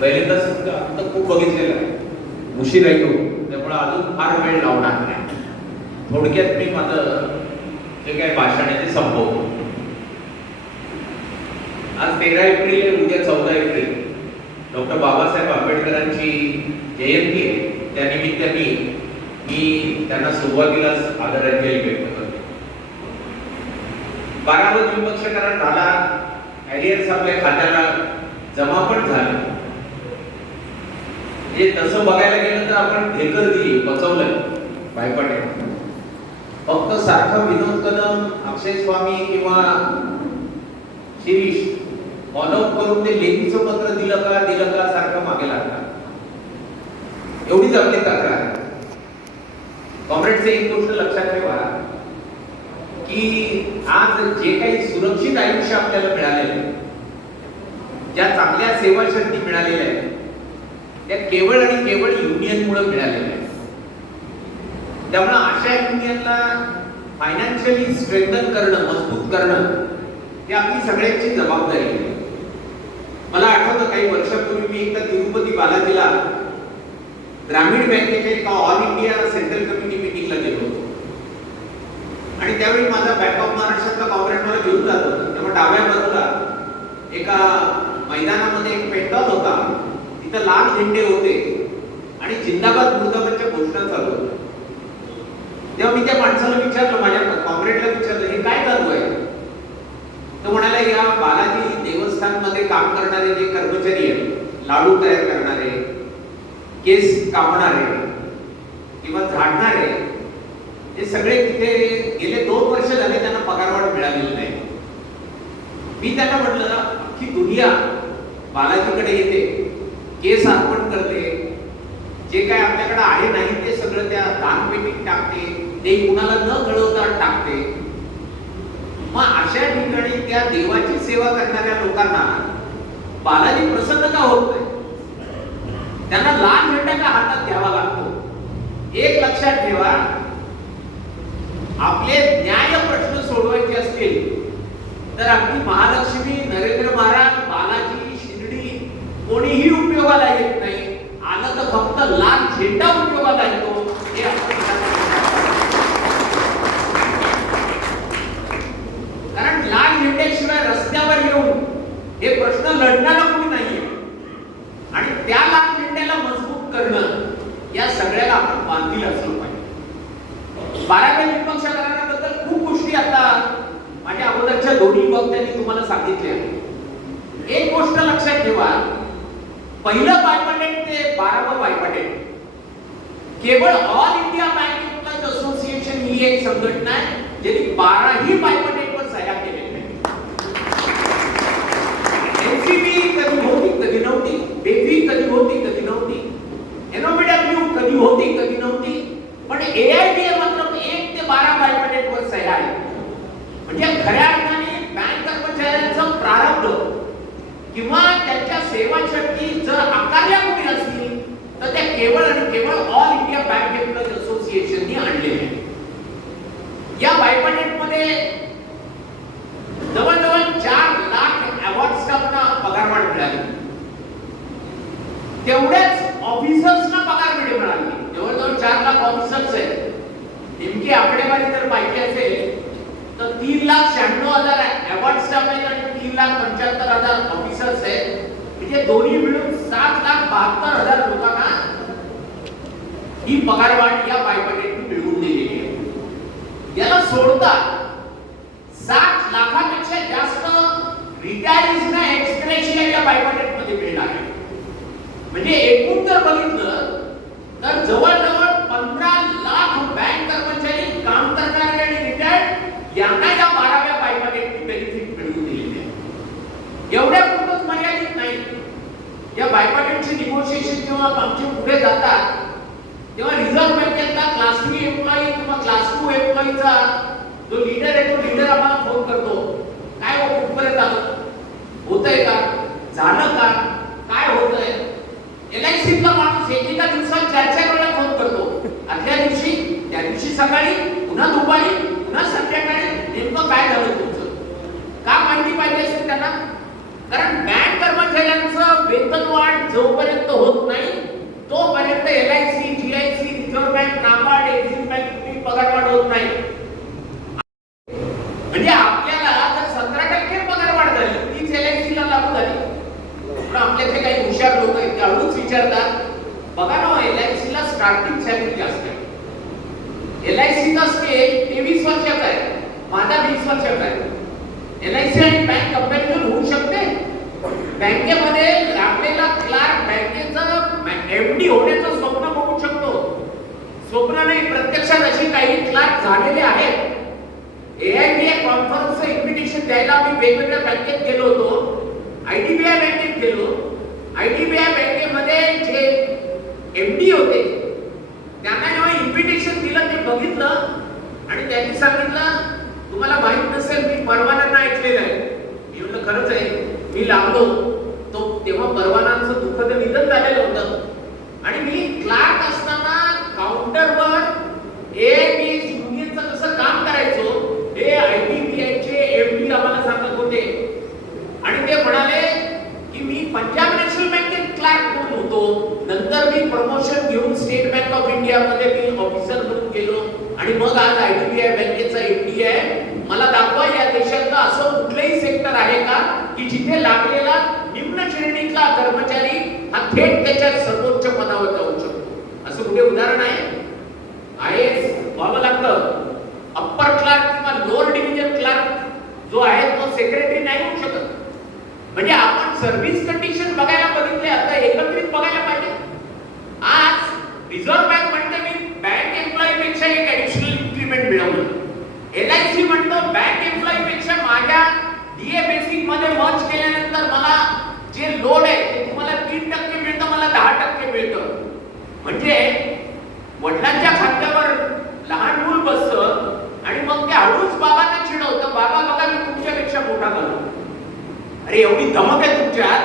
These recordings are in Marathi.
पहिल्यांदाच आता खूप बघितलेलं आहे, उशीर येतो त्यामुळे अजून फार वेळ लावणार नाही. थोडक्यात मी माझं जे काय भाषण आहे ते संपवतो. आज 13 एप्रिल आहे, उद्या 14 एप्रिल डॉक्टर बाबासाहेब आंबेडकरांची जयंती आहे. त्यानिमित्ताने मी त्यांना सुरुवातीलाच आदरांजली व्यक्त करतो. 12वा द्विपक्ष करार झाला, एरियर्स आपल्या खात्याला जमा पण झाले. हे तसं बघायला गेलं तर आपण ढेकर दिली, पचवलं बायपाटे. फक्त सारखं विनोद कदम, अक्षय स्वामी किंवा शिरीष फॉलो करून ते लेखीचं पत्र दिलं का सारखं मागे लागतात. एवढीच आपली तक्रार आहे. कॉम्रेडचे एक गोष्ट लक्षात ठेवा की आज जे काही सुरक्षित आयुष्य आपल्याला मिळालेलं आहे, ज्या चांगल्या सेवा शक्ती मिळालेल्या आहेत, त्या केवळ आणि केवळ युनियनमुळे मिळालेल्या आहेत. त्यामुळे अशा युनियनला फायनान्शियली स्ट्रेंथन करणं, मजबूत करणं ही आपली सगळ्यांची जबाबदारी आहे. मला आठवतं काही वर्षापूर्वी मी एकदा तिरुपती बालाजीला ग्रामीण बँकेच्या एका ऑल इंडिया सेंट्रल कमिटी मीटिंगला गेलो होतो. आणि त्यावेळी माझा बँक ऑफ महाराष्ट्राचा कॉम्रेड मला घेऊन जात होता. तेव्हा डाव्या बाजूला एका मैदानामध्ये एक पेंडॉल होता, तिथं लाल झेंडे होते आणि जिंदाबाद मुर्दाबादच्या घोषणा चालू होत्या. तेव्हा मी त्या माणसाला विचारलं, माझ्या कॉम्रेडला विचारलं, हे काय चालू आहे? तो म्हणाला, या बालाजी देवस्थान मध्ये काम करणारे जे कर्मचारी आहेत, लाडू तयार करणारे, केस कापणारे किंवा झाडणारे, हे सगळे तिथे गेले 2 वर्ष झाले त्यांना पगारवाढ मिळालेली नाही. मी त्यांना म्हटलं, अख्खी दुनिया बालाजीकडे येते, केस अर्पण करते, जे काय आपल्याकडे आहे नाही ते सगळं त्या दानपेटीत टाकते, ते कुणाला न कळवता टाकते. मग अशा ठिकाणी त्या देवाची सेवा करणाऱ्या लोकांना बालाजी प्रसन्न का होत नाही? त्यांना लाल झेंडा का हातात घ्यावा लागतो? एक लक्षात ठेवा, आपले न्याय प्रश्न सोडवायचे असतील तर अगदी महालक्ष्मी, नरेंद्र महाराज, बालाजी, शिर्डी कोणीही उपयोगाला येत नाही. आलं तर फक्त लाल झेंडा उपयोगाला येतो. हे आपण कारण लाल झेंड्याशिवाय रस्त्यावर येऊन हे प्रश्न लढणारा कोणी नाहीये. आणि त्या लाल झेंड्याला मजबूत करणं या सगळ्याला आपण बांधील असलं पाहिजे. 12व्या द्विपक्ष कराराबद्दल खूप गोष्टी आता माझ्या अगोदरच्या दोन्ही वक्त्यांनी तुम्हाला सांगितल्या. एक गोष्ट लक्षात ठेवा, पहिलं बायपाटेट ते 12वं बायपाटेट केवळ All India Bank Employees Association ही एक संघटना आहे ज्यांनी 12ही बायपाटेटवर सह्या केलेल्या आहेत. एनसीबी कधी होती कधी नव्हती, बेफी कधी होती कधी नव्हती, एनओबीडब्ल्यू कधी होती कधी नव्हती, पण एआयडीए मात्र 1 ते 12 बायपाटेटवर सह्या आहेत. म्हणजे खऱ्या अर्थाने बँक कर्मचाऱ्यांचं प्रारब्ध किंवा त्यांच्या सेवा शक्ती जर आकारल्या कोणी असतील तर त्या केवळ आणि केवळ ऑल इंडिया बँक एम्प्लॉईज असोसिएशननी आणलेल्या आहेत. या बायपाटेटमध्ये जवळजवळ 4 लाख अवॉर्ड स्टाफना पगारवाढ मिळाली. तेवढ्याच ऑफिसर्सना पगार मिळाली. जवळजवळ 4 लाख ऑफिसर्स आहेत. नेमकी आकडेवारी जर पाहिजे असेल तर 3,96,000 अवॉर्ड स्टाफ आहेत आणि 3,75,000 ऑफिसर्स आहेत. म्हणजे दोन्ही मिळून 7,72,000 लोकांना ही पगारवाढ या बायपाटेटने मिळवून दिलेली आहे. याला सोडता 7 लाखापेक्षा जास्त रिटायरीजना एक्सग्रेशिया या बायपाटेटमध्ये मिळणार आहे. म्हणजे एकूण जर बघितलं तर जवळजवळ 15 लाख बँक कर्मचारी, काम करणारे आणि रिटायर्ड यांना या 12व्या बायपाटेटची बेनिफिट मिळवून दिलेली आहे. एवढ्या पुरतच मर्यादित नाही. या बायपाटेटचे निगोशिएशन जेव्हा आमचे पुढे जातात तेव्हा रिझर्व्ह बँकेतला क्लास 3 एम्प्लॉई किंवा क्लास 2 एम्प्लॉईचा जो लीडर आहे तो लीडर आम्हाला फोन करतो, काय हो कुठपर्यंत आलं, होतंय का, झालं का, काय होतंय. एलआयसीतला माणूस एकेका दिवसात 4-4 वेळा फोन करतो. आदल्या दिवशी, त्या दिवशी सकाळी, पुन्हा दुपारी, पुन्हा संध्याकाळी नेमकं काय झालं तुमचं, का माहिती पाहिजे असेल त्यांना कारण बँक कर्मचाऱ्यांचं वेतनवाढ जोपर्यंत होत नाही तोपर्यंत LIC, GIC, reserve bank, NABARD, Exim bank पगारवाढ होत नाही. म्हणजे आपल्याला जर 17% पगारवाढ झाली तीच LIC ला लागू झाली. पण आपल्याचे काही हुशार लोक आहेत हळूच विचारतात, बघा ना LIC ला स्टार्टिंग सॅलरी जास्त आहे. LIC चा स्केल 23 वर्षाचा आहे, माझा 20 वर्षाचा आहे. LIC आणि बँक कंपॅरिझन होऊ शकते? बँकेमध्ये आपल्याला क्लार्क बँकेचं MD होण्याचं स्वप्न बघू शकतो. स्वप्न नाही, प्रत्यक्षात अशी काही क्लार्क झालेले आहेत. AIBI कॉन्फरन्सचं इन्व्हिटेशन द्यायला आम्ही वेगवेगळ्या बँकेत गेलो होतो. IDBI बँकेत गेलो. IDBI बँकेमध्ये जे MD होते त्यांना जेव्हा इन्व्हिटेशन दिलं ते बघितलं आणि त्यांनी सांगितलं, तुम्हाला माहित नसेल मी परवानांना ऐकलेलं आहे. मी म्हटलं खरंच आहे. मी लागलो तो तेव्हा परवानांचं दुःखद निधन झालेलं होतं आणि मी क्लार्क असताना काउंटरवर AIBI युनियनचं कसं काम करायचो हे IDBIचे MD आम्हाला सांगत होते. आणि ते म्हणाले की मी पंजाब नॅशनल बँकेत क्लार्क म्हणून होतो, नंतर मी प्रमोशन घेऊन स्टेट बँक ऑफ इंडिया मध्ये मी ऑफिसर म्हणून गेलो आणि मग आज IDBI बँकेचा MD आहे. मला दाखवा या देशातलं असं कुठलंही सेक्टर आहे का की जिथे लागलेला निम्न श्रेणीतला कर्मचारी हा थेट त्याच्या सर्वोच्च पदावर जाऊ शकतो. असं कुठे उदाहरण आहे? IAS व्हावं लागतं. अप्पर क्लार्क किंवा लोअर डिव्हिजन क्लार्क जो आहे तो सेक्रेटरी नाही होऊ शकत. म्हणजे आपण सर्व्हिस कंडिशन बघायला बघितले, आता एकत्रित बघायला पाहिजे. आज रिझर्व्ह बँक म्हणते मी बँक एम्प्लॉई पेक्षा एक ऍडिशनल इन्क्रिमेंट मिळवलं. LIC म्हणतो बँक एम्प्लॉई पेक्षा माझ्या DA बेसिक मध्ये मर्ज केल्यानंतर मला जे लोड आहे ते तुम्हाला 3% मिळतं, मला 10% मिळतं. म्हणजे वडिलांच्या खात्यावर लहान मूल बसतं आणि मग ते हळूच बाबांना चिडवतं, बाबा बघा मी तुमच्यापेक्षा मोठा झालो. अरे एवढी धमक आहे तुमच्यात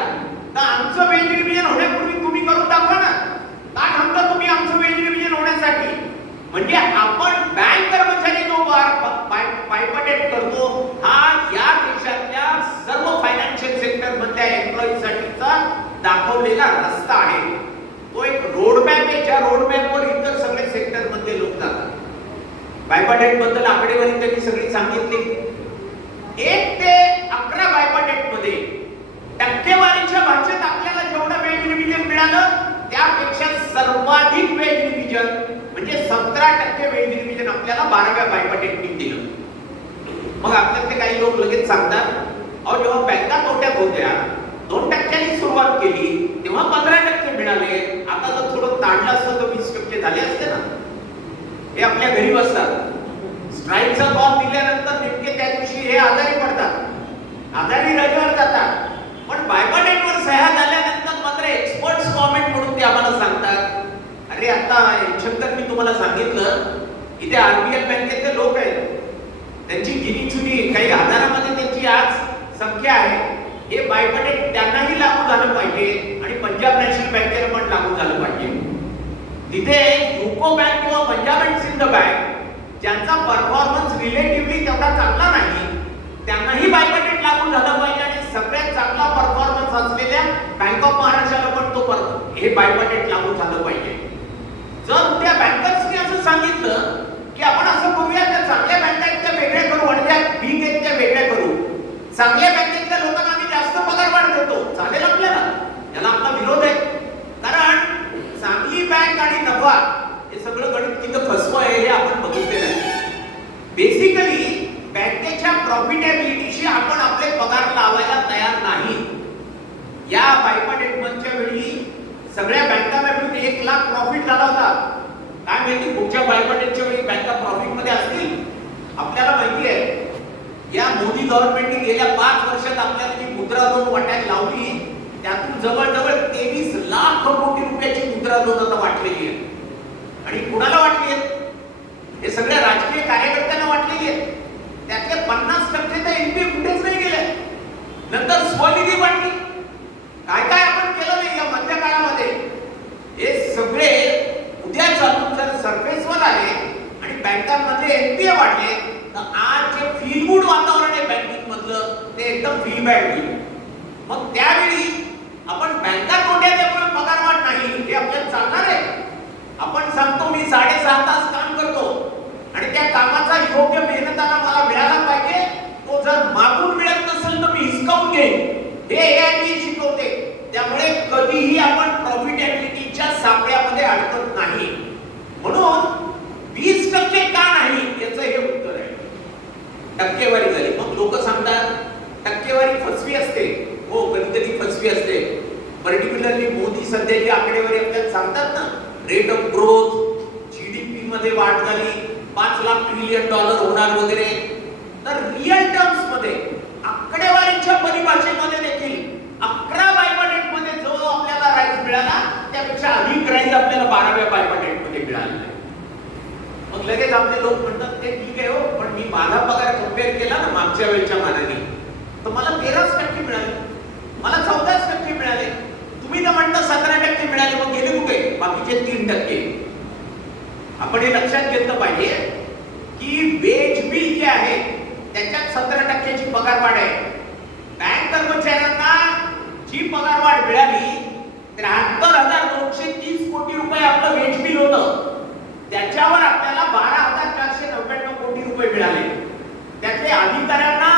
तर आमचं वेज रिव्हिजन होण्यापूर्वी तुम्ही करून दाखवा ना. का थांबता तुम्ही आमचं वेज रिव्हिजन होण्यासाठी? म्हणजे आपण बँक कर्मचारी जो पायपटेट करतो हा या देशातल्या सर्व फायनान्शियल सेक्टर मधल्या एम्प्लॉई साठीचा दाखवलेला रस्ता आहे. तो एक रोड मॅप आहे ज्या रोड मॅपवर इतर सगळे सेक्टर मध्ये लोक जातात. बायपाटेट बद्दल आकडेवारी त्यांनी सगळी सांगितली. 1 ते 11 बायपाटेट मध्ये टक्केवारीच्या भाषेत आपल्याला जेवढं वेज रिव्हिजन मिळालं त्यापेक्षा सर्वाधिक वेज रिव्हिजन म्हणजे 17% वेज रिव्हिजन आपल्याला 12व्या बायपाटेटनी दिलं. मग आपल्यातले काही लोक लगेच सांगतात, अहो जेव्हा बँका तोट्यात होत्या 2% सुरुवात केली तेव्हा 15% मिळाले, आता जर थोडं ताणलं असतं तर 20% झाले असते ना. हे आपल्या घरी बसतात. स्ट्राईकचा कॉल दिल्यानंतर नेमके त्या दिवशी हे आजारी पडतात, आजारी रजेवर जातात. पण बायपाटेटवर सह्या झाल्यानंतर मात्र एक्सपर्ट्स कॉमेंट म्हणून ते आम्हाला सांगतात, अरे आता शंकर मी तुम्हाला सांगितलं इथे RBL बँकेचे लोक आहेत, त्यांची गिनीचुनी काही हजारामध्ये त्यांची आज संख्या आहे. हे बायपाटेट त्यांनाही लागू झालं पाहिजे आणि पंजाब नॅशनल बँकेला पण लागू झालं पाहिजे. तिथे युको बँक किंवा पंजाब अँड सिंध बँक ज्यांचा परफॉर्मन्स रिलेटिव्हली तेवढा चांगला नाही त्यांनाही बायपाटेट लागू झालं पाहिजे आणि सगळ्यात चांगला परफॉर्मन्स असलेल्या बँक ऑफ महाराष्ट्राला पण तो हे बायपाटेट लागू झालं पाहिजे. जर त्या बँकर्सनी असं सांगितलं की आपण असं करूया, त्या चांगल्या बँका आहेत त्या वेगळ्या करू आणि त्या भीक आहेत त्या वेगळ्या करू, चांगल्या बँकेतल्या लोकांना आम्ही जास्त पगारवाढ देतो, चालेल आपल्याला? याला आपला विरोध आहे. कारण चांगली बँक आणि नफा हे सगळं गणित किती फसवं आहे हे आपण बघितलेलं आहे. बेसिकली बँकेच्या प्रॉफिटेबिलिटीशी आपण आपले पगार लावायला तयार नाही. या बायपाटेट मंचच्या वेळी सगळ्या बँका मिळून 1 लाख प्रॉफिट झाला होता. काय माहिती पुढच्या बायपाटेटच्या वेळी बँका प्रॉफिट मध्ये असतील? आपल्याला माहिती आहे या मोदी गव्हर्नमेंटने गेल्या 5 वर्षात आपल्याला जी मुद्रा लोन वाटायला लावली त्यातून जवळजवळ 23 लाख कोटी रुपयाची मुद्रा लोन आता वाटलेली आहे. आणि कुणाला वाटली आहे? हे सगळ्या राजकीय कार्यकर्त्यांना वाटलेली आहे. त्यातले 50% तर एनपीए कुठेच नाही गेले. नंतर स्वनिधी वाटली. काय काय आपण केलं नाही या मध्य काळामध्ये. हे सगळे उद्या चालून जर सरफेसवर आले आणि बँकांमध्ये एनपीए वाढले तर आज जे फील गुड वातावरण आहे बँकिंग मधलं ते एकदम फील बॅड होईल. मग त्यावेळी आपण बँका तोट्यात त्यामुळे पगारवाढ नाही हे आपल्याला चालणार आहे. आपण सांगतो मी 6.5 तास काम करतो आणि त्या कामाचा योग्य मेहनताना मला मिळाला पाहिजे. तो जर मागून मिळत नसेल तर मी हिसकावून घेईन. हे एआयटी शिकवते. त्यामुळे कधीही आपण प्रॉफिटेबिलिटीच्या सापळ्यामध्ये अडकत नाही. म्हणून 20% का नाही याचं हे उत्तर आहे. टक्केवारी झाली. मग लोक सांगतात टक्केवारी फसवी असते. हो, कधी कधी फसवी असते. पर्टिक्युलरली मोदी सध्याची आकडेवारी आपल्याला सांगतात ना, रेट ऑफ ग्रोथ, जीडीपी मध्ये वाढ झाली, $5 लाख ट्रिलियन होणार वगैरे. तर रिअल टर्म्स मध्ये आकडेवारीच्या परिभाषेमध्ये देखील 11 बायपार्टेट मध्ये जो आपल्याला राईज मिळाला त्यापेक्षा अधिक राईज आपल्याला 12व्या बायपार्टेट मध्ये मिळाला. मग लगेच आपले लोक म्हणतात ते ठीक आहे हो, पण मी माझा पगार कंपेअर केला ना मागच्या वेळच्या मानाने तर मला 13% मिळाले, मला 14% मिळाले. तुम्ही तर म्हणता 17% मिळाले. मग गेले कुठे बाकीचे 3%? आपण हे लक्षात घेतलं पाहिजे की वेज बिल जे आहे त्याच्यात 17%ची पगारवाढ आहे. बँक कर्मचाऱ्यांना जी पगारवाढ मिळाली 73,230 कोटी रुपये आपलं वेज बिल होतं. त्याच्यावर आपल्याला 12,499 कोटी रुपये मिळाले. त्यातले अधिकाऱ्यांना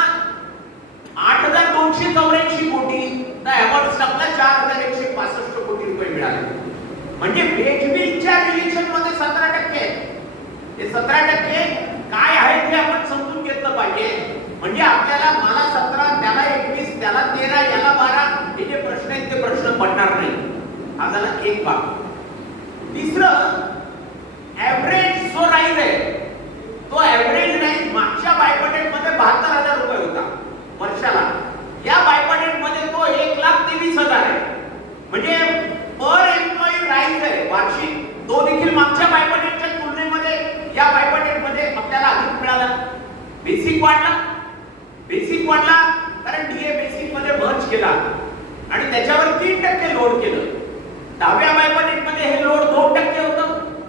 8,284 कोटी, तर अवॉर्ड स्टाफला 4,165 कोटी रुपये मिळाले. म्हणजे वेज बिलच्या रिलेशन मध्ये 17%. हे 17% काय आहे ते आपण समजून घेतलं पाहिजे. म्हणजे आपल्याला मला 17, त्याला 21, त्याला 13, याला 12 हे जे प्रश्न आहेत ते प्रश्न पडणार नाही. हा झाला एक भाग. तिसरं, ऍव्हरेज जो राईज आहे तो ऍव्हरेज राईज मागच्या बायपार्टेट मध्ये 72,000 रुपये होता वर्षाला. या बायपार्टेट मध्ये तो 1,23,000 आहे. म्हणजे पर एम्प्लॉई राईज आहे वार्षिक, तो देखील मागच्या बायपार्टेटच्या तुलनेमध्ये या बायपार्टेट मध्ये आपल्याला अधिक मिळाला. बेसिक वाढला. बेसिक वाढला कारण डीए बेसिक मध्ये मर्ज केला आणि त्याच्यावर 3% लोड केलं. 10व्या बायपार्टेट मध्ये हे लोड 2% होतं.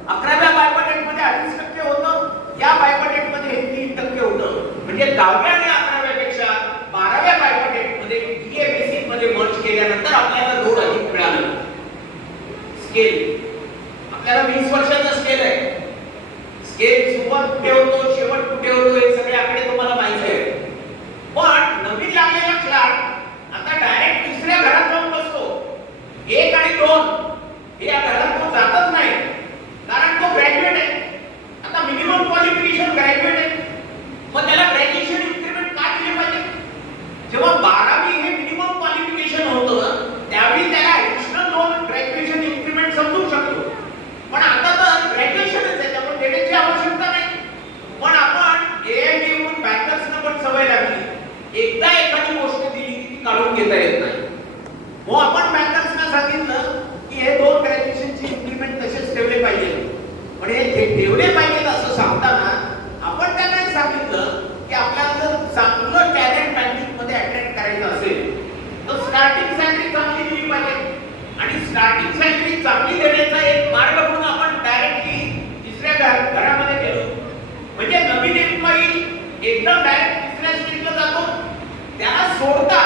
11व्या बायपार्टेट मध्ये 28% होतं. या बायपार्टेट मध्ये हे 3% होतं. म्हणजे 10व्या आणि 11व्या पेक्षा 12व्या बायपार्टेट मध्ये डीए बेसिक मध्ये मर्ज केल्यानंतर आपल्याला लोड अधिक मिळालं. स्केल आपल्याला 20 वर्षाचा स्केल आहे. स्केल सुरुवात कुठे होतो शेवट कुठे होतो हे सगळे आकडे तुम्हाला माहिती आहे. पण नवीन लागलेला क्लार्क आता डायरेक्ट तिसऱ्या घरात जाऊन बसतो. 1 आणि 2 हे या घरात तो जातच नाही कारण तो ग्रॅज्युएट आहे. आता मिनिमम क्वालिफिकेशन ग्रॅज्युएट आहे. मग त्याला ग्रॅज्युएशन इन्क्रिमेंट का दिली पाहिजे? जेव्हा 12वी हे मिनिमम क्वालिफिकेशन होतं त्यावेळी त्याला ऍडिशनल 2 ग्रॅज्युएशन इन्क्रिमेंट समजू शकतो. पण आता तर ग्रॅज्युएशनच आहे त्यामुळे देण्याची आवश्यकता नाही. पण आपण एआयटी म्हणून बँकर्सना पण सवय लागली, एकदा एखादी गोष्ट दिली की ती काढून घेता येत नाही. मग आपण बँकर्सना सांगितलं की हे 2 ग्रॅज्युएशनची इन्क्रिमेंट तसेच ठेवले पाहिजे. पण हे ठेवले पाहिजेत असं सांगताना आपण त्यांना सांगितलं की आपल्याला जर चांगलं टॅलेंट बँकिंग मध्ये अट्रॅक्ट करायचं असेल तर स्टार्टिंग सॅलरी चांगली दिली पाहिजे. आणि स्टार्टिंग सॅलरी चांगली देण्याचा एक मार्ग म्हणून आपण डायरेक्टली तिसऱ्या घरामध्ये गेलो. म्हणजे नवीन एम्प्लॉई एकदम डायरेक्ट तिसऱ्या स्टेजला जातो. त्याला सोडता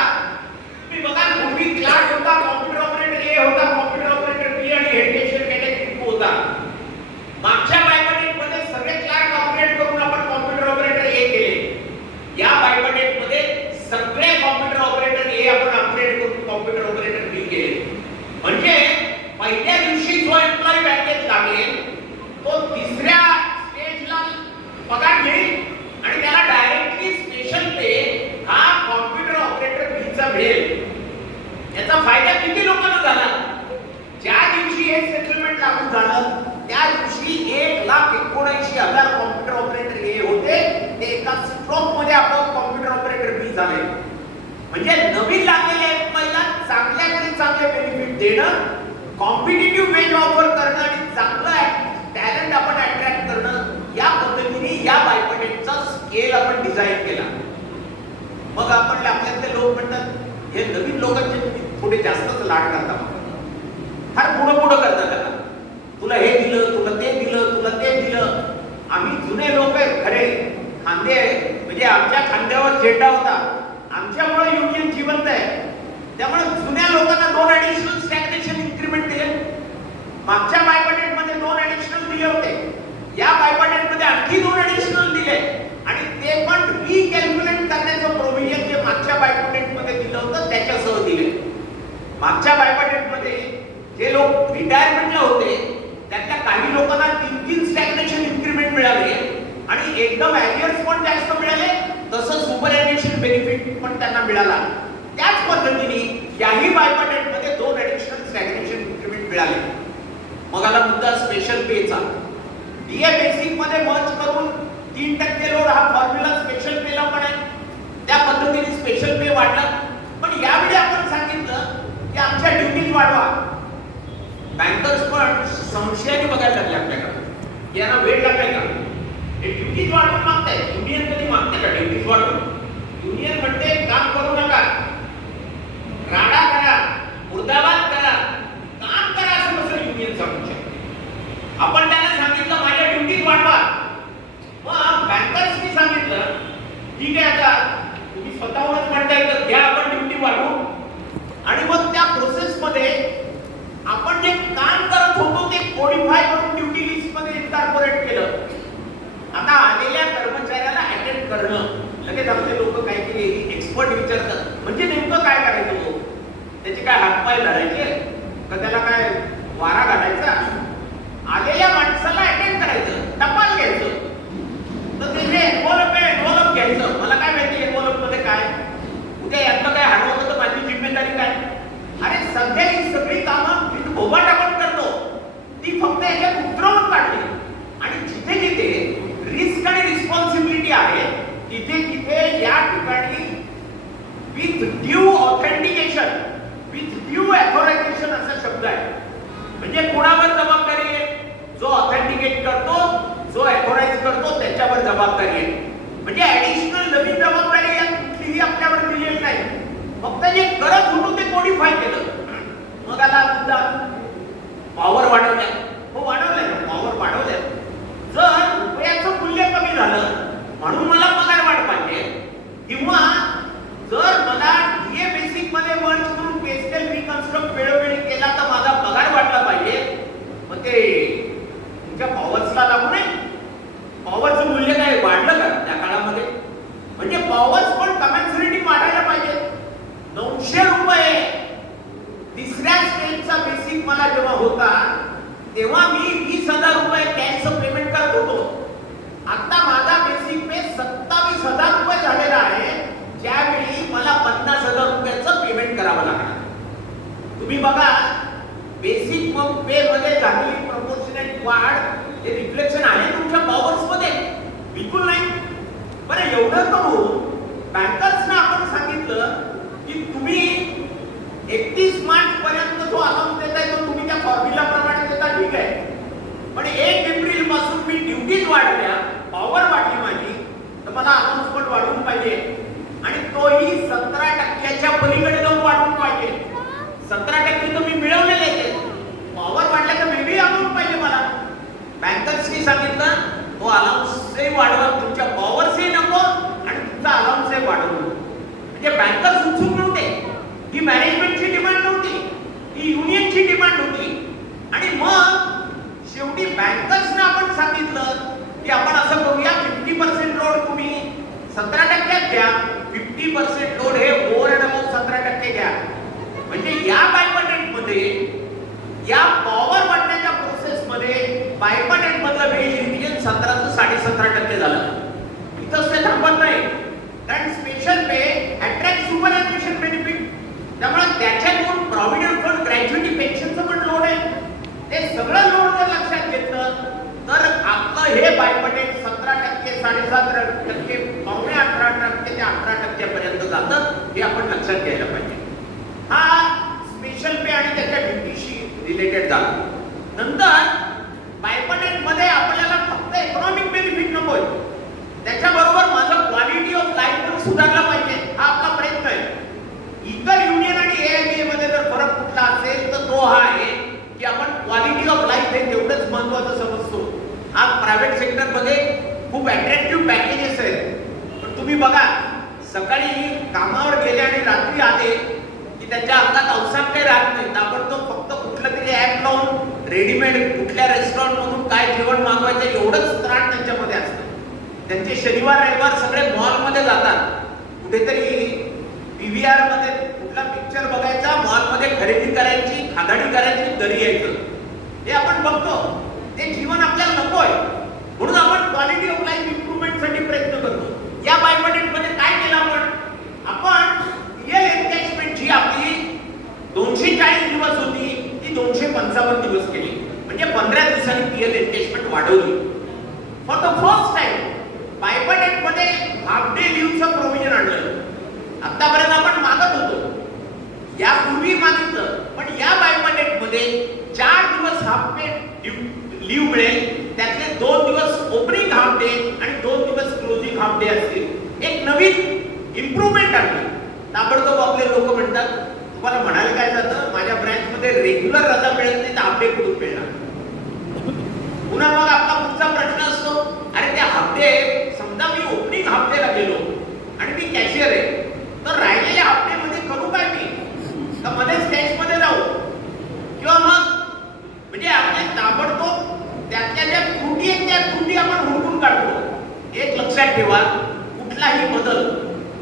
तुम्ही बघा, पूर्वी क्लार्क होता, कॉम्प्युटर ऑपरेटर ए होता, कॉम्प्युटर ऑपरेटर बी आणि हेड कॅशियर कॅटेगरी होता. मागच्या बायपार्टेट मध्ये सगळे क्लार्क अपग्रेड करून आपण कॉम्प्युटर ऑपरेटर ए केले. या बायपार्टेट मध्ये सगळे कॉम्प्युटर ऑपरेटर ए आपण अपग्रेड करून कॉम्प्युटर ऑपरेटर बी केले. म्हणजे पहिल्या दिवशी जो एम्प्लॉई बँकेत लागेल तो तिसऱ्या स्टेजला पगार घेईल आणि त्याला डायरेक्टली स्पेशल पे हा कॉम्प्युटर ऑपरेटर बीचा मिळेल. याचा फायदा किती लोकांना झाला? ज्या दिवशी हे सेटलमेंट लागू झालं त्या दिवशी 1,79,000 कॉम्प्युटर ऑपरेटर हे होते ते एका स्ट्रोक मध्ये आपण कॉम्प्युटर ऑपरेटर बी झाले. म्हणजे नवीन लागलेल्या एम्प्लॉईला चांगल्याकडे चांगले बेनिफिट देणं, कॉम्पिटिटिव्ह वेज ऑफर करणं आणि चांगलं टॅलेंट आपण अट्रॅक्ट करणं, या पद्धतीने या बायपार्टेटचा स्केल आपण डिझाइन केला. मग आपण आपल्यातले लोक म्हणतात हे नवीन लोकांचे तुम्ही थोडे जास्तच लाड करता, फार पुढं करता त्याला, तुला हे दिलं, तुला ते दिलं, तुला ते दिलं. आम्ही जुने लोक आहेत खरे, खांदे म्हणजे आमच्या खांद्यावर झेंडा होता, आमच्यामुळे युनियन जिवंत आहे. त्यामुळे जुन्या लोकांना 2 ऍडिशनल स्टॅग्नेशन इन्क्रिमेंट दिले. मागच्या बायबजेटमध्ये 2 ऍडिशनल दिले होते. या बायबजेटमध्ये आणखी 2 ऍडिशनल दिले आणि ते पण रिकॅल्क्युलेट करण्याचं प्रोव्हिजन जे मागच्या बायबजेटमध्ये दिलं होतं त्याच्यासह दिले. मागच्या बायबजेटमध्ये जे लोक रिटायरमेंटला होते त्यातल्या काही लोकांना 3 स्टॅग्नेशन इन्क्रिमेंट मिळाले आणि एकदम ॲरियर्स पण जास्त मिळाले, तसं सुपरएन्युएशन बेनिफिट पण त्यांना मिळाला. त्याच पद्धतीने याही बायबजेटमध्ये 2 ॲडिशनल स्टॅग्नेशन इन्क्रिमेंट मिळाले. मग आला मुद्दा स्पेशल पेचा. डीए बेसिक मध्ये मर्ज करून 3% लोड हा फॉर्म्युला स्पेशल पेला पण आहे. त्या पद्धतीने स्पेशल पे वाढला. पण यावेळी आपण सांगितलं की आमच्या ड्युटीज वाढवा. बँकर्स पण संशयाने बघायला लागले आपल्याकडे, यांना वेळ लागलाय का? हे ड्युटीज वाढवून मागताय. युनियन कधी मागते का ड्युटीज वाढवून? युनियन म्हणते काम करू नका, राडा करा, मुर्दाबाद करा, काम करा, असं कसं युनियन सांगू शकते? आपण त्यांना सांगितलं माझ्या ड्युटीज वाढवा. मग बँकर्सनी सांगितलं ठीक आहे, आता तुम्ही स्वतःहूनच म्हणताय तर घ्या आपण ड्युटी वाढवू. आणि मग त्या प्रोसेस मध्ये आपण जे काम करत होतो ते कोडिफाय करून ड्युटी लिस्ट मध्ये इन्कॉर्पोरेट केलं. आता आलेल्या कर्मचाऱ्याला अटेंड करणं, लगेच आपले लोक काहीतरी एक्सपर्ट विचारतात म्हणजे नेमकं काय करायचं? तो त्याचे काय हातपाय धरायचे का त्याला काय वारा घालायचा? आलेल्या माणसाला अटेंड करायचं, टपाल घ्यायचं, तर ते एनव्हलप घ्यायचं. मला काय माहिती एनव्हलप मध्ये काय, उद्या यातलं काय हरवलं तर माझी जिम्मेदारी काय? अरे सध्या ही सगळी कामं भोबाट आपण करतो ती फक्त याच्यात उतरवून काढली. आणि जिथे जिथे रिस्क आणि रिस्पॉन्सिबिलिटी आहे तिथे तिथे या ठिकाणी with due authentication, with due authorisation असा शब्द आहे. म्हणजे कोणावर जबाबदारी आहे? जो ऑथेंटिकेट करतो, जो ऑथोराइज करतो त्याच्यावर जबाबदारी आहे. म्हणजे ऍडिशनल नवीन जबाबदारी या कुठलीही आपल्यावर दिलेली नाही. फक्त जे करत होतो ते कोडिफाय केलं. मग आला मुद्दा पॉवर वाढवल्या. हो वाढवलंय, पॉवर वाढवल्या. जर रुपयाचं मूल्य कमी झालं म्हणून मला पगार वाढ पाहिजे, किंवा जर मला डीए बेसिक मध्ये मर्ज करून पेस्टल रिकन्स्ट्रक्ट वेळोवेळी केला तर माझा पगार वाढला पाहिजे, मग ते तुमच्या पॉवर्सला लागू नये. पॉवरचं मूल्य काय वाढलं का त्या काळामध्ये? म्हणजे पॉवर्स पण कमेन्सरेटिव्ह वाढायला पाहिजे. 900 रुपये तिसऱ्या स्टेजचा बेसिक मला जेव्हा होता तेव्हा मी 20,000 रुपये कॅशचं पेमेंट करत होतो. आता माझा बेसिक पे 27,000 रुपये झालेला आहे, ज्यावेळी मला 50,000 रुपयाचं पेमेंट करावं लागणार. तुम्ही बघा बेसिक पे मध्ये झालेली प्रपोर्शनेट वाढ हे रिफ्लेक्शन आहे तुमच्या पॉवर्स मध्ये? बिलकुल नाही. बरं एवढं करून बँकर्सना आपण सांगितलं की तुम्ही 31 मार्च पर्यंत जो अलाउन्स देताय तो तुम्ही त्या फॉर्म्युला प्रमाणे देता, ठीक आहे. पण 1 एप्रिल पासून मी ड्युटीज वाढल्या, पॉवर वाढली माझी, तर मला अलाउन्स पण वाढवून पाहिजे. आणि तोही 17% पलीकडे जाऊन वाढवून पाहिजे. 17% तर मी मिळवलेले आहे, पॉवर वाढल्या तर वेगळी अलाउन्स पाहिजे मला. बँकर्सनी सांगितलं तो अलाउन्सही वाढवा, तुमच्या पॉवरही नको आणि तुमचा अलाउन्सही वाढवू. म्हणजे बँकर्स उत्सुक नव्हते. ही मॅनेजमेंटची डिमांड नव्हती, ही युनियनची डिमांड होती. आणि मग शेवटी बँकर्सना आपण सांगितलं की आपण असं करूया 50% लोड तुम्ही 17% घ्या, 50% लोड हे ओव्हर अँड अबाउट 17% घ्या. म्हणजे या बायबजेटमध्ये या पॉवर वाढण्याच्या प्रोसेस मध्ये बायबजेट मधलं वेज रिव्हिजन 17चं 17.5% झालं. इथंच ते थांबत नाही, कारण स्पेशल पे अट्रॅक्ट सुपरएन्युएशन बेनिफिट. त्यामुळे त्याच्यातून प्रॉव्हिडंट फंड, ग्रॅज्युएटी पेन्शनचं पण लोड आहे. ते सगळं लोड जर लक्षात घेतलं तर आपलं हे बायबजेट 17%, 7.5%, पावणे 18% ते 18% पर्यंत जातं. हे आपण लक्षात घ्यायला पाहिजे. हा स्पेशल पे आणि त्याच्या ड्युटीशी रिलेटेड झाला. नंतर बायबजेट मध्ये आपल्याला फक्त इकॉनॉमिक बेनिफिट नकोय, त्याच्याबरोबर माझं क्वालिटी ऑफ लाईफ पण सुधारला पाहिजे, हा आपला प्रयत्न आहे. इतर युनियन आणि एआयबीए मध्ये जर फरक कुठला असेल तर तो हा आहे की आपण क्वालिटी ऑफ लाईफ हे तेवढंच महत्त्वाचं समजतो. आज प्रायव्हेट सेक्टर मध्ये खूप अट्रॅक्टिव्ह पॅकेजेस आहेत, पण तुम्ही बघा सकाळी कामावर गेले आणि रात्री आले की की त्यांच्या अंगात अवसाद काही राहत नाही. ताबडतोब फक्त कुठलं तरी ऍप लावून रेडीमेड कुठल्या रेस्टॉरंट मधून काय जेवण मागवायचं एवढंच त्राट त्यांच्यामध्ये असतं. त्यांचे शनिवार रविवार सगळे मॉल मध्ये जातात, कुठेतरी पीव्हीआर मध्ये कुठला पिक्चर बघायचा, मॉल मध्ये खरेदी करायची, खादाडी करायची, घरी यायचं. हे आपण बघतो. ते जीवन आपल्याला नको आहे, म्हणून आपण क्वालिटी ऑफ लाईफ इम्प्रूव्हमेंट साठी प्रयत्न करतो. या बायपडेट मध्ये काय केलं आपण रिअल एंगेजमेंट जी आपली 240 दिवस होती ती 255 दिवस केली. म्हणजे 15 दिवसांनी रिअल एंगेजमेंट वाढवली. फॉर द फर्स्ट टाइम बायपडेट मध्ये हाफ डे लीव्हचं प्रोव्हिजन आणलं. आतापर्यंत आपण मागत होतो, यापूर्वी मागितलं, पण या बायपडेट मध्ये 4 दिवस हाफ डे लीव्ह मिळेल. त्यातले 2 दिवस ओपनिंग हाफ डे आणि 2 दिवस क्लोजिंग हाफ डे असतील. एक नवीन इम्प्रूव्हमेंट आणली. ताबडतोब आपले लोक म्हणतात, तुम्हाला म्हणायला काय जातं, माझ्या ब्रँच मध्ये रेग्युलर रजा मिळत नाही तर हाफ डे कुठून मिळणार. पुन्हा मग आपला पुढचा प्रश्न असतो, अरे त्या हाफ डे, समजा मी ओपनिंग हाफ डेला गेलो आणि मी कॅशियर आहे, तर राहिलेल्या हाफ डे मध्ये करू काय मी? तर मध्ये स्टेज मध्ये जाऊ किंवा मग म्हणजे आपल्या ताबडतोब त्यातल्या ज्या त्रुटी आहेत त्या त्रुटी आपण हुडकून काढतो. एक लक्षात ठेवा, कुठलाही बदल,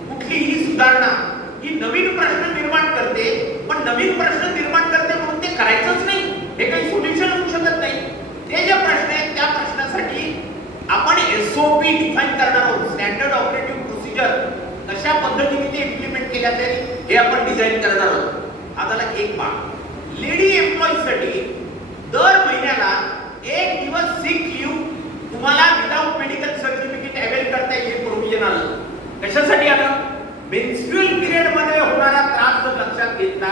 कुठलीही सुधारणा ही नवीन प्रश्न निर्माण करते. पण नवीन प्रश्न निर्माण करते म्हणून ते करायचंच नाही, हे काही सोल्युशन होऊ शकत नाही. ते जे प्रश्न आहेत त्या प्रश्नासाठी आपण एसओपी डिफाईन करणार आहोत. स्टँडर्ड ऑपरेटिव्ह प्रोसिजर कशा पद्धतीने ते इम्प्लिमेंट केल्या जाईल हे आपण डिझाईन करणार आहोत. आता एक भाग लेडी एम्प्लॉईसाठी दर महिन्याला 1 दिवस सिक लीव्ह तुम्हाला विदाउट मेडिकल सर्टिफिकेट अवेल करता येईल. हे प्रोव्हिजन आलं. कशासाठी आलं? मेन्स्ट्रुअल पिरियड मध्ये होणारा त्रास जर लक्षात घेतला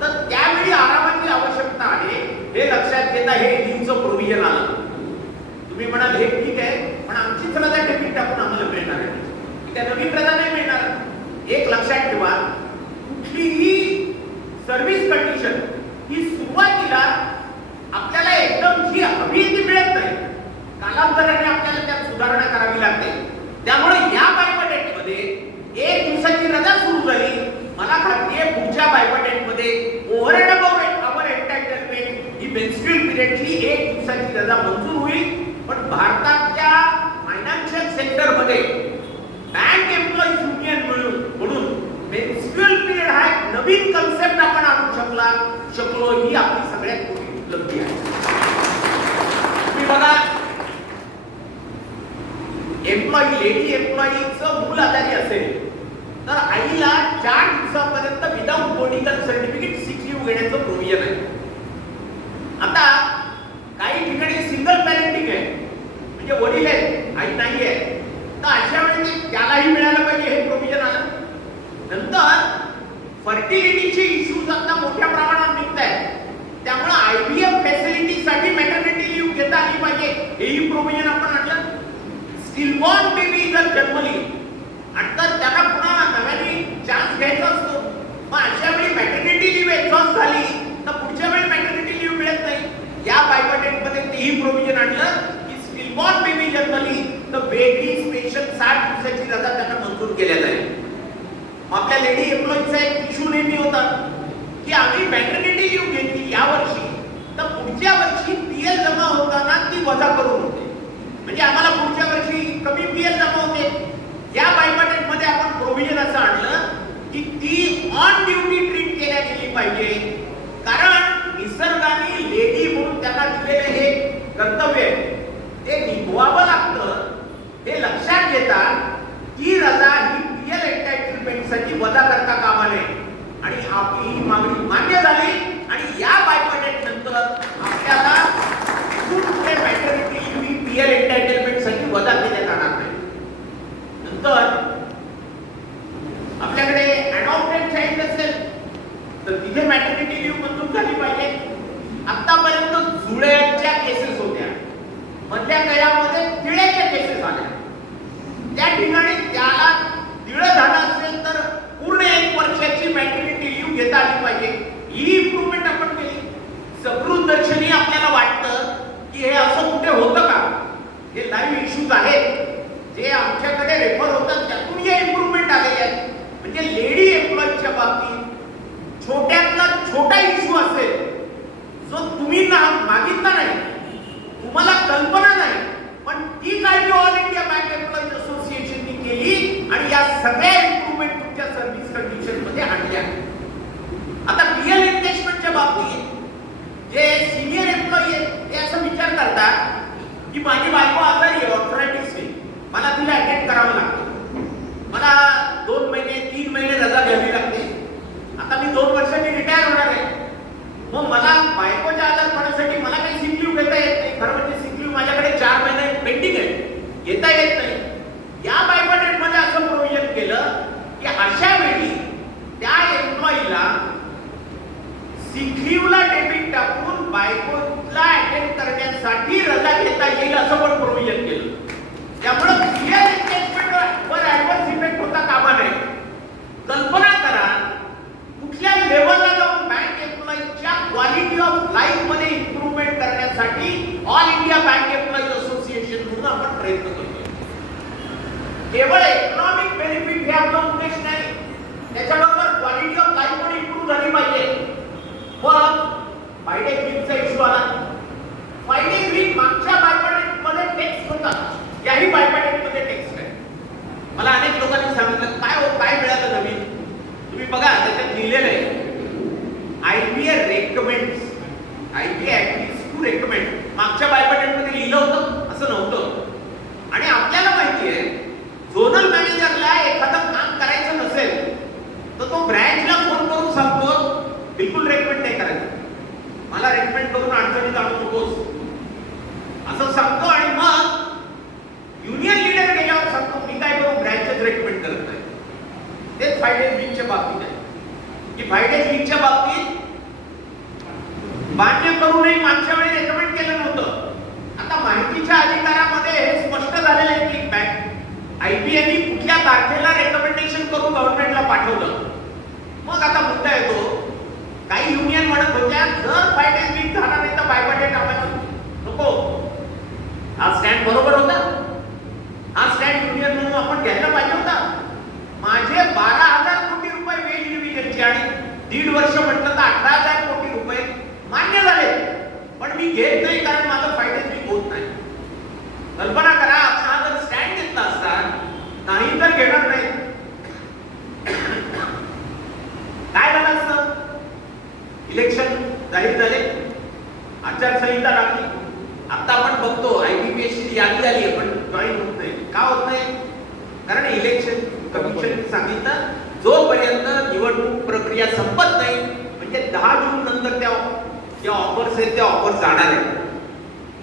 तर त्यावेळी आरामाची आवश्यकता आहे हे लक्षात घेता हे लीव्हचं प्रोव्हिजन आलं. तुम्ही म्हणाल हे ठीक आहे, पण आमचीच रजा डेबिट टाकून आम्हाला मिळणार आहे, त्या नवीन रजा नाही मिळणार. एक लक्षात ठेवा, कुठलीही सर्व्हिस कंडिशन ही सुरुवातीला आपल्याला एकदम जी हवी ती मिळत नाही. कालांतराने आपल्याला त्यात सुधारणा करावी लागते. त्यामुळे या बायपडेट मध्ये 1 दिवसाची रजा सुरू झाली. मला खात्री आहे पुढच्या बायपडेट मध्ये over and about our entitlement ही मेन्स्ट्रुअल पिरियडची 1 दिवसाची रजा मंजूर होईल. पण भारताच्या फायनान्शियल सेक्टर मध्ये बँक एम्प्लॉईज युनियन म्हणून मेन्स्ट्रुअल पिरियड हा एक नवीन कन्सेप्ट आपण आणू शकलो ही आपली सगळ्यात मोठी उपलब्धी आहे. तुम्ही बघा, एम्प्लॉई, लेडी एम्प्लॉईचं मूल आजारी असेल तर आईला 4 दिवसापर्यंत विदाउट मेडिकल सर्टिफिकेट सिक लीव्ह घेण्याचं प्रोव्हिजन आहे. आता काही ठिकाणी सिंगल पॅरेंटिंग आहे, म्हणजे वडील आहेत, आई नाही आहे, तर अशा वेळी त्यालाही मिळालं पाहिजे हे प्रोव्हिजन आलं. नंतर फर्टिलिटीचे इश्यूज आता मोठ्या प्रमाणात निघत आहेत, त्यामुळे आयव्हीएफ फॅसिलिटीसाठी मॅटर्निटी लीव्ह घेता आली पाहिजे हेही प्रोव्हिजन आपण आणलं. स्टिलबॉर्न बेबी जर जन्मली आणि तर त्यांना पुन्हा नव्याने चान्स घ्यायचा असतो, मग अशा वेळी मॅटर्निटी लीव्ह एक्झॉस्ट झाली तर पुढच्या वेळी मॅटर्निटी लीव्ह मिळत नाही. या बायपडेट मध्ये तेही प्रोव्हिजन आणलं की स्टिलबॉर्न बेबी जन्मली तर वेगळी स्पेशल 60 दिवसाची रजा त्यांना मंजूर केल्या जाईल. आपल्या लेडी एम्प्लॉईजचा एक इश्यू नेहमी होता की आम्ही मॅटर्निटी लीव्ह घेतली या वर्षी तर पुढच्या वर्षी पीएल जमा होताना ती वजा करून होते, म्हणजे आम्हाला पुढच्या वर्षी कमी पीएल जमा होते. या बायपडेट मध्ये आपण प्रोव्हिजन असं आणलं की ती ऑन ड्युटी ट्रीट केल्या गेली पाहिजे. कारण निसर्गाने लेडी म्हणून त्यांना दिलेले हे कर्तव्य ते निभवावं लागतं. हे लक्षात घेता की रजा ही पीएल एंटायटलमेंट साठी वजा करता कामा नये आणि आपली ही मागणी मान्य झाली. आणि या बायपडेट नंतर आपल्याला कुठे मॅटर्निटी लीव्ह पीएल एंटायटलमेंट साठी वजा केल्या जाणार नाही. नंतर आपल्याकडे अडॉप्टेड चाइल्ड असेल तर तिथे मॅटर्निटी लीव्ह मंजूर झाली पाहिजे. आतापर्यंत जुळ्याच्या केसेस होत्या, मधल्या काळामध्ये तिळ्याच्या केसेस आल्या. त्या ठिकाणी त्याला तिळ झालं असेल तर पूर्ण 1 वर्षाची मॅटर्निटी लीव्ह घेता आली पाहिजे. ही इम्प्रूव्हमेंट आपण केली. सकृतदर्शनी आपल्याला वाटतं की हे असं कुठे होतं का? हे लाईव्ह इश्यूज आहेत जे आमच्याकडे रेफर होतात, त्यातून या इम्प्रूव्हमेंट आलेल्या आहेत. म्हणजे लेडी एम्प्लॉईजच्या बाबतीत छोट्यातला छोटा इश्यू असेल जो तुम्ही मागितला नाही, तुम्हाला कल्पना नाही, पण ती काही ऑल इंडिया बँक एम्प्लॉईज असोसिएशननी केली आणि या सगळ्या इम्प्रूव्हमेंट तुमच्या सर्व्हिस कंडिशन मध्ये आणल्या. आता रिअल एन्गेजमेंटच्या बाबतीत जे सिनियर एम्प्लॉई आहेत ते असं विचार करतात की माझी बायको आजारी आहे, ऑर्थरायटिस आहे, मला तिला अटेंड करावं लागतं, मला 2 महिने 3 महिने रजा घ्यावी लागते, आता मी 2 वर्षांनी रिटायर होणार आहे, मग मला बायकोच्या आजारपणासाठी मला काही सिक लीव्ह घेता येत नाही. खरं म्हणजे सिक लीव्ह माझ्याकडे 4 महिने पेंडिंग आहे, घेता येत नाही. या बायबॅडेट मध्ये असं प्रोव्हिजन केलं की अशा वेळी त्या एम्प्लॉईला सिक लीव्हला डेबिट टाकून बायकोला अटेंड करण्यासाठी रजा घेता येईल असं पण प्रोव्हिजन केलं. त्यामुळे क्लिअर एंगेजमेंटवर ऍडव्हर्स इफेक्ट होता कामा नये. कल्पना करा कुठल्या लेवलला जाऊन बँक एम्प्लॉईजच्या क्वालिटी ऑफ लाईफ मध्ये इम्प्रूव्हमेंट करण्यासाठी all India Bank Employees association म्हणून आपण प्रयत्न करतोय. केवळ इकॉनॉमिक बेनिफिट हे आपला उद्देश नाही, त्याच्याबरोबर क्वालिटी ऑफ लाईफ पण इम्प्रूव्ह झाली पाहिजे. मग फ्रायडे वीकचा इश्यू आला. फ्रायडे वीक मागच्या बायबॅडेट मध्ये टेक्स्ट होता, याही बायबॅडेट मध्ये टेक्स्ट आहे. मला अनेक लोकांनी सांगितलं काय मिळालं नवीन. तुम्ही बघा त्याच्यात लिहिलेलं आहे IBA recommends, IBA agrees to recommend. मागच्या बायबॅडेट मध्ये लिहिलं होतं असं नव्हतं. आणि आपल्याला माहिती आहे झोनल मॅनेजरला एखादं काम करायचं नसेल तर तो ब्रँचला फोन करून सांगतो बिलकुल रेकमेंड नाही करायचं, मला रेकमेंड करून अडचणीत आणू नकोस असं सांगतो. आणि मग युनियन लीडर गेल्यावर सांगतो मी काय करू, ब्रँचच रेकमेंड करत नाही. तेच फ्रायडे वीकच्या बाबतीत आहे की फ्रायडे वीकच्या बाबतीत मान्य करूनही मागच्या वेळी रेकमेंड केलं नव्हतं. आता माहितीच्या अधिकारामध्ये हे स्पष्ट झालेलं आहे की बँक IBAने कुठल्या तारखेला रेकमेंडेशन करून गव्हर्नमेंटला पाठवलं. मग आता मुद्दा येतो, काही युनियन म्हणत होत्या जर फ्रायडे वीक झाला नाही तर बायबॅडेट आम्हाला नको. हा स्टँड बरोबर होता, हा स्टँड युनियन म्हणून आपण घ्यायला पाहिजे होता. माझे 12,000 कोटी रुपये वेज रिव्हिजनचे आणि 1.5 वर्ष म्हटलं तर 18,000 कोटी रुपये मान्य झाले, पण मी घेत नाही कारण माझं फ्रायडे वीक होत नाही. कल्पना करा आपण हा जर स्टँड घेतला असता, नाही तर घेणार नाही, काय झालं असतं. इलेक्शन जाहीर झाले, आचारसंहिता लागली. आता आपण बघतो IBPSची यादी आली आहे पण जॉईन होत नाही. का होत नाही? कारण इलेक्शन कमिशनने सांगितलं जोपर्यंत निवडणूक प्रक्रिया संपत नाही म्हणजे 10 जून नंतर त्या ज्या ऑफर्स आहेत त्या ऑफर जाणार आहेत.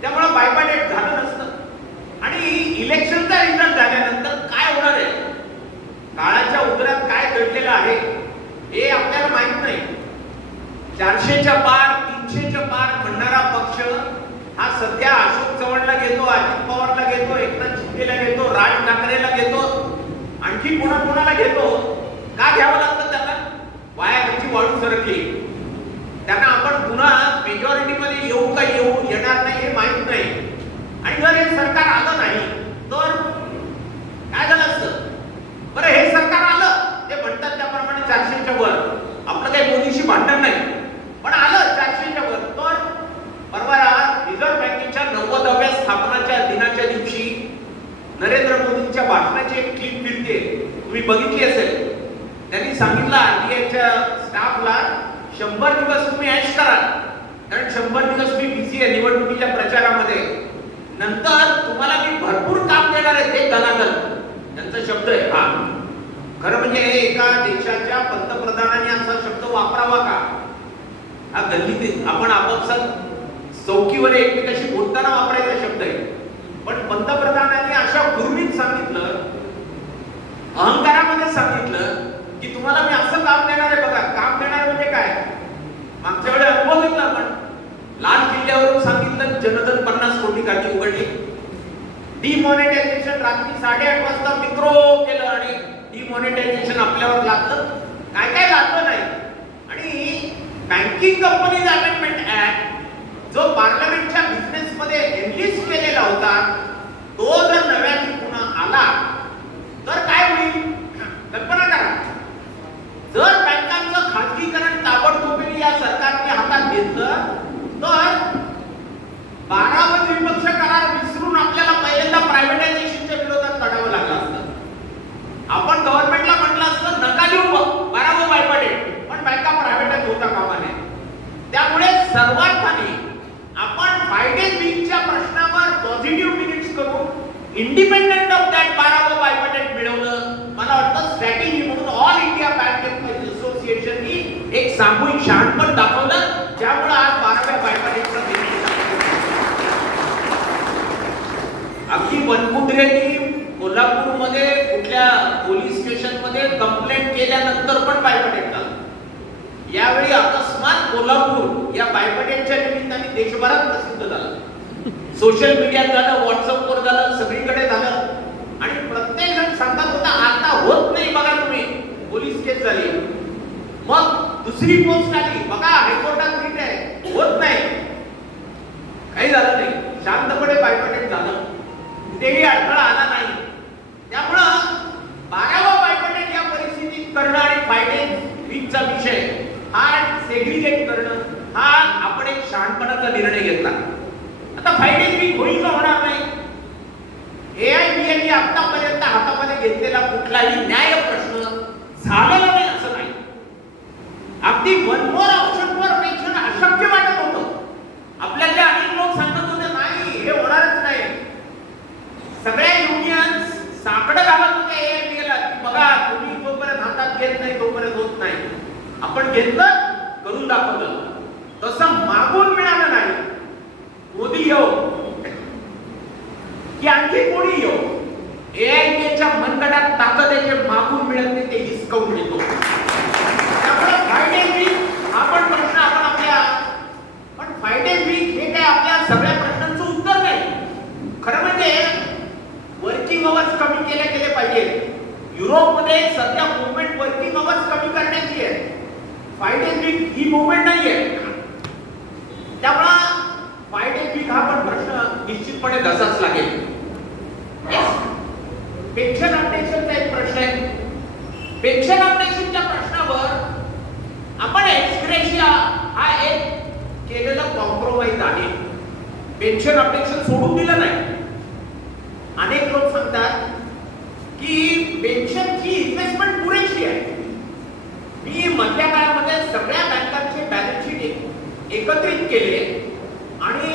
त्यामुळे बायबॅडेट झालं नसतं. आणि इलेक्शनचा रिझल्ट झाल्यानंतर काय होणार आहे, काळाच्या उतरात काय घडलेलं आहे हे आपल्याला माहित नाही. 400च्या पार 300च्या पार म्हणणारा पक्ष हा सध्या अशोक चव्हाणला घेतो, अजित पवारला घेतो, एकनाथ शिंदेला घेतो, राज ठाकरेला घेतो, आणखी कोणाला घेतो. का घ्यावं लागतं त्यांना? वायाची वाळू सरकली. त्यांना आपण पुन्हा मेजॉरिटी मध्ये येऊ का येणार नाही हे माहित नाही. आणि जर हे सरकार आलं नाही तर काय झालं असतं? बरं हे सरकार आलं, ते म्हणतात त्याप्रमाणे 400च्या वर, आपलं काही मोदीशी भांडण नाही, पण आलं 400च्या वर, तर परवा रिझर्व्ह बँकेच्या 90व्या स्थापनाच्या दिनाच्या दिवशी नरेंद्र मोदींच्या भाषणाची एक क्लिप मिळते, तुम्ही बघितली असेल. त्यांनी सांगितलं RBIच्या स्टाफला 100 दिवस तुम्ही ऐश करा, कारण 100 दिवस मी बिझी आहे निवडणुकीच्या प्रचारामध्ये, नंतर तुम्हाला मी भरपूर काम देणार आहे, ते दलादल. त्यांचा शब्द आहे हा. खरं म्हणजे एका देशाच्या पंतप्रधानाने असा शब्द वापरावा का? हा गल्लीत आपण आपापसात चौकीवर एकमेकाशी बोलताना वापरायचा शब्द आहे, पण पंतप्रधानांनी अशा गुरुनीत सांगितलं, अहंकारामध्ये सांगितलं की तुम्हाला मी असं काम देणार आहे. बघा काम देणार म्हणजे काय? मागच्या वेळी अनुभव घेतला आपण, लाल किल्ल्यावरून सांगितलं जनधन 50 कोटी खाती उघडली, डिमॉनिटायझेशन रात्री 8:30 वाजता मित्रो केलं आणि डिमॉनिटायझेशन आपल्यावर लागलं, काय काय लागलं नाही. आणि बँकिंग कंपनीज अमेंडमेंट ऍक्ट जो पार्लमेंटच्या बिझनेस मध्ये एनलिस्ट केलेला होता, तो जर नव्याने पुन्हा आला तर काय होईल? कल्पना करा. जर बँकांचं खाजगीकरण इंडिपेंडंट ऑफ दॅट 12वा बायपॅटेट मिळवणं मला वाटतं स्ट्रॅटेजी म्हणून ऑल इंडिया बँक एम्प्लॉईज असोसिएशननी एक सामूहिक शहाणपण दाखवलं, ज्यामुळे आज 12व्या बायपॅटेटचा निर्णय झाला. अगदी वनकुंद्रेंनी कोल्हापूरमध्ये कुठल्या पोलीस स्टेशनमध्ये कंप्लेंट केल्यानंतर पण बायपॅटेट झालं. यावेळी अकस्मात कोल्हापूर या बायपॅटेटच्या निमित्ताने देशभरात प्रसिद्ध झालं. सोशल मीडियात झालं, व्हॉट्सअपवर झालं, सगळीकडे झालं आणि प्रत्येक जण सांगत होता आता होत नाही बघा तुम्ही, पोलीस केस झाली. मग दुसरी पोस्ट आली बघा हायकोर्टात रीट आहे, होत नाही, काही झालं नाही, शांतपणे बायपॅटेट झालं, कुठेही अडथळा आला नाही. त्यामुळं 12वा बायपॅटेट या परिस्थितीत करणं आणि फायटिंग वीकचा विषय हा सेग्रिगेट करणं हा आपण एक शहाणपणाचा निर्णय घेतला. आता फायटिंग वीक होईल का होणार नाही? AIBMने आतापर्यंत हातामध्ये घेतलेला कुठलाही न्याय प्रश्न झालेला नाही असं नाही. अगदी one more option for pension अशक्य वाटत होतं. आपल्यातले अनेक लोक सांगत होते नाही हे होणारच नाही. सगळ्या युनियन्स साकडं घालत होते AIBMला की बघा तुम्ही जोपर्यंत हातात घेत नाही तोपर्यंत होत नाही. आपण घेतलं, करून दाखवलं. तसं मागून मिळालं नाही. मोदी येऊ की आणखी कोणी येऊ, AIBMच्या मनगटात ताकद आहे, जे मागून मिळत नाही ते हिसकावून घेतो. त्यामुळे फायटिंग वीक हा पण प्रश्न आपण आपल्या, पण फायटिंग वीक हे काय आपल्या सगळ्या प्रश्नांचं उत्तर नाही. खरं म्हणजे वर्किंग अवर्स कमी केले पाहिजे. युरोपमध्ये सध्या मुवमेंट वर्किंग अवर्स कमी करण्याची आहे. फायटिंग वीक ही मुवमेंट नाहीये. त्यामुळे फायटिंग वीक हा पण प्रश्न निश्चितपणे धसाच लागेल. पेन्शन अपडेशनचा एक प्रश्न आहे. पेन्शन अपडेशनच्या प्रश्नावर आपण एक्सग्रेशिया हा एक केलेला कॉम्प्रोमाइज आहे. पेन्शन अपडेशन सोडून दिलं नाही. अनेक लोक सांगतात की पेन्शनची इन्व्हेस्टमेंट पुरेशी आहे. मी मधल्या काळामध्ये सगळ्या बँकांचे बॅलन्स शीट एकत्रित केले आणि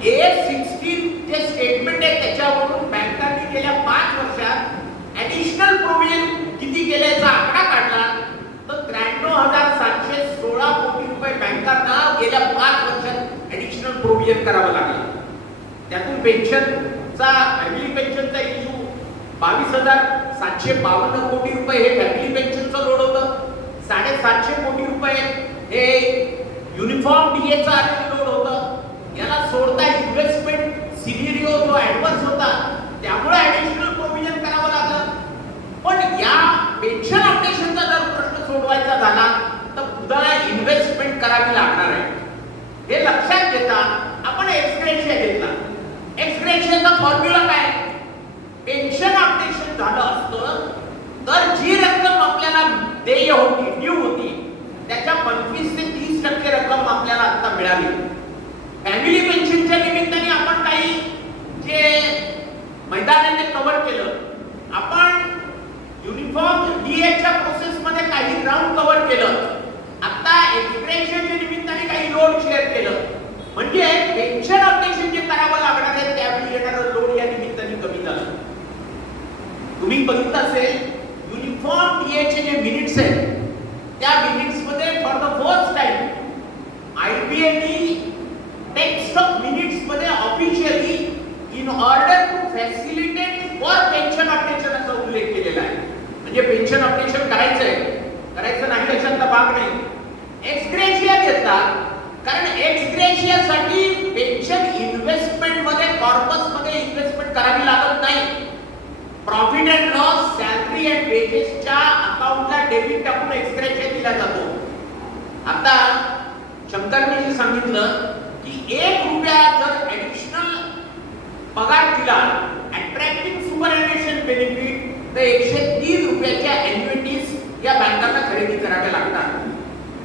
AS16 जे स्टेटमेंट आहे त्याच्यावरून बँकांनी गेल्या 5 वर्षात ऍडिशनल प्रोव्हिजन किती केल्याचा आकडा काढला तर 93,716 कोटी रुपये बँकांना गेल्या 5 वर्षात ऍडिशनल प्रोव्हिजन करावं लागलं. त्यातून पेन्शनचा फॅमिली पेन्शनचा इश्यू 22,752 कोटी रुपये हे फॅमिली पेन्शनचं लोड होतं. 750 कोटी रुपये हे युनिफॉर्म डीएचा लोड होतं. याला सोडता इन्व्हेस्टमेंट सिनेरिओ जो ऍडव्हान्स होता त्यामुळे ऍडिशनल प्रोव्हिजन करावं लागलं. पण या पेन्शन अपडेशनचा जर प्रश्न सोडवायचा झाला तर पुन्हा इन्व्हेस्टमेंट करावी लागणार आहे. हे लक्षात घेता आपण एक्सग्रेशिया घेतला. एक्सग्रेशियाचा फॉर्म्युला काय? पेन्शन अपडेशन झालं असतं तर जी रक्कम आपल्याला देय होती, ड्यू होती, त्याच्या 25 ते 30% रक्कम आपल्याला आता मिळाली. फॅमिली पेन्शनच्या निमित्ताने आपण काही जे मैदान आहे ते कव्हर केलं. आपण युनिफॉर्म डीएच्या प्रोसेस मध्ये काही ग्राउंड कव्हर केलं. आता एक्सग्रेशियाच्या निमित्ताने काही लोड शेअर केलं. म्हणजे पेन्शन अपडेशन जे करावं लागणार आहे त्यावेळी येणारं लोड या निमित्ताने कमी झालं. तुम्ही बघितलं असेल युनिफॉर्म डीएचे जे मिनिट्स आहेत त्या मिनिट्स मध्ये फॉर द फर्स्ट टाइम IBMनी टेक्स्ट ऑफ मिनिट्स मध्ये officially in order to facilitate for pension updation असा उल्लेख केलेला आहे. म्हणजे पेन्शन अपडेशन करायचं नाही अशातला भाग नाही. एक्सग्रेशिया घेतला कारण एक्सग्रेशियासाठी पेन्शन इन्व्हेस्टमेंट मध्ये कॉर्पस मध्ये इन्व्हेस्टमेंट करावी लागत नाही. Profit and loss, salary and वेजेसच्या अकाउंटला डेबिट टाकून एक्सग्रेशिया दिला जातो. आता शंकरने जे सांगितलं की 1 रुपया जर ऍडिशनल पगार दिला अट्रॅक्टिंग सुपरएन्युएशन बेनिफिट तर 130 रुपयाच्या एन्युइटीज या बँकांना खरेदी कराव्या लागतात.